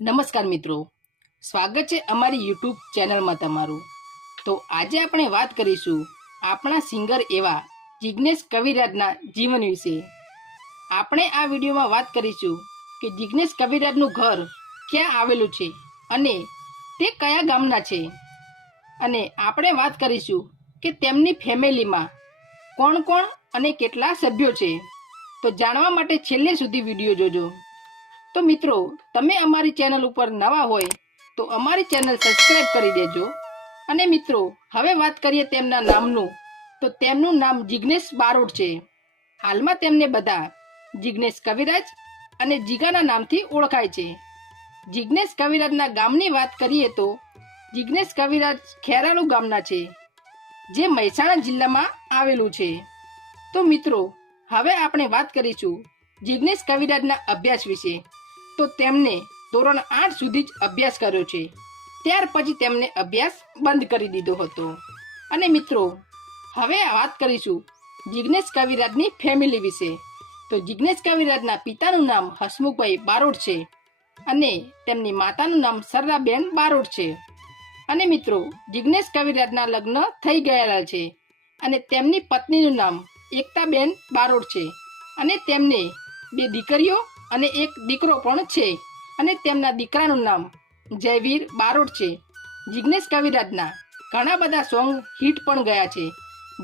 નમસ્કાર મિત્રો, સ્વાગત છે અમારી યુટ્યુબ ચેનલમાં તમારું। તો આજે આપણે વાત કરીશું આપણા સિંગર એવા જિગ્નેશ કવિરાજના જીવન વિશે। આપણે આ વિડીયોમાં વાત કરીશું કે જિગ્નેશ કવિરાજનું ઘર ક્યાં આવેલું છે અને તે કયા ગામના છે, અને આપણે વાત કરીશું કે તેમની ફેમિલીમાં કોણ કોણ અને કેટલા સભ્યો છે। તો જાણવા માટે છેલ્લે સુધી વિડીયો જોજો। તો મિત્રો, તમે અમારી ચેનલ ઉપર નવા હોય તો અમારી ચેનલ સબસ્ક્રાઇબ કરી દેજો। અને મિત્રો, હવે વાત કરીએ તેમના નામનું, તો તેમનું નામ જિગ્નેશ બારોટ છે। હાલમાં તેમને બધા જિગ્નેશ કવિરાજ અને જીગાના નામથી ઓળખાય છે। જિગ્નેશ કવિરાજના ગામની વાત કરીએ તો જિગ્નેશ કવિરાજ ખેરાલુ ગામના છે, જે મહેસાણા જિલ્લામાં આવેલું છે। તો મિત્રો, હવે આપણે વાત કરીશું જિગ્નેશ કવિરાજના અભ્યાસ વિશે। તો તેમને ધોરણ 8 સુધી જ અભ્યાસ કર્યો છે, ત્યાર પછી તેમને અભ્યાસ બંધ કરી દીધો હતો। અને મિત્રો, હવે વાત કરીશું જિગ્નેશ કવિરાજની ફેમિલી વિશે। તો જિગ્નેશ કવિરાજના પિતાનું નામ હસમુખભાઈ બારોટ છે અને તેમની માતાનું નામ સરદાબેન બારોટ છે। અને મિત્રો, જિગ્નેશ કવિરાજના લગ્ન થઈ ગયેલા છે અને તેમની પત્નીનું નામ એકતાબેન બારોટ છે અને તેમને 2 દીકરીઓ અને 1 દીકરો પણ છે અને તેમના દીકરાનું નામ જયવીર બારોટ છે। જિગ્નેશ કવિરાજના ઘણા બધા સોંગ હિટ પણ ગયા છે,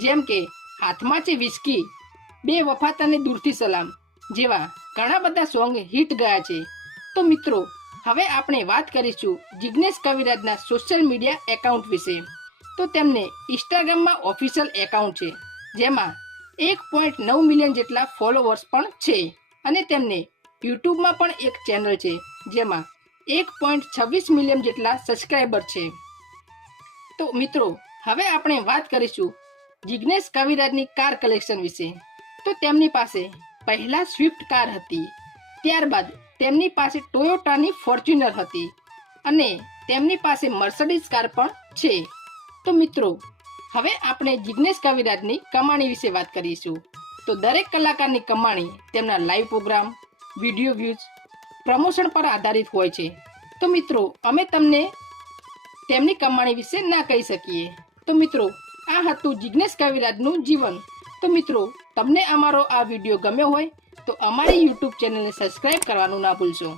જેમ કે હાથમાં છે વિસ્કી, 2 વફાત અને દૂરથી સલામ જેવા ઘણા બધા સોંગ હિટ ગયા છે। તો મિત્રો, હવે આપણે વાત કરીશું જિગ્નેશ કવિરાજના સોશિયલ મીડિયા એકાઉન્ટ વિશે। તો તેમને ઇન્સ્ટાગ્રામમાં ઓફિશિયલ એકાઉન્ટ છે, જેમાં 1.9 મિલિયન જેટલા ફોલોવર્સ પણ છે અને તેમને યુટ્યુબમાં પણ એક ચેનલ છે, જેમાં 1.26 મિલિયન જેટલા સબસ્ક્રાઈબર છે। તો મિત્રો, હવે આપણે વાત કરીશું જિગ્નેશ કવિરાજની કાર કલેક્શન વિશે। તો તેમની પાસે પહેલા સ્વિફ્ટ કાર હતી, ત્યારબાદ તેમની પાસે ટોયોટાની ફોર્ચ્યુનર હતી અને તેમની પાસે મર્સિડીઝ કાર પણ છે। તો મિત્રો, હવે આપણે જિગ્નેશ કવિરાજની કમાણી વિશે વાત કરીશું। તો દરેક કલાકારની કમાણી તેમના live program, video views, promotion પર આધારિત હોય છે। તો મિત્રો, અમે તમને તેમની કમાણી વિશે ના કહી શકીએ। તો મિત્રો, આ હતું જિગ્નેશ કવિરાજનું જીવન। તો મિત્રો, તમને અમારો આ વિડીયો ગમ્યો હોય તો અમારી યુટ્યુબ ચેનલને સબસ્ક્રાઈબ કરવાનું ના ભૂલશો।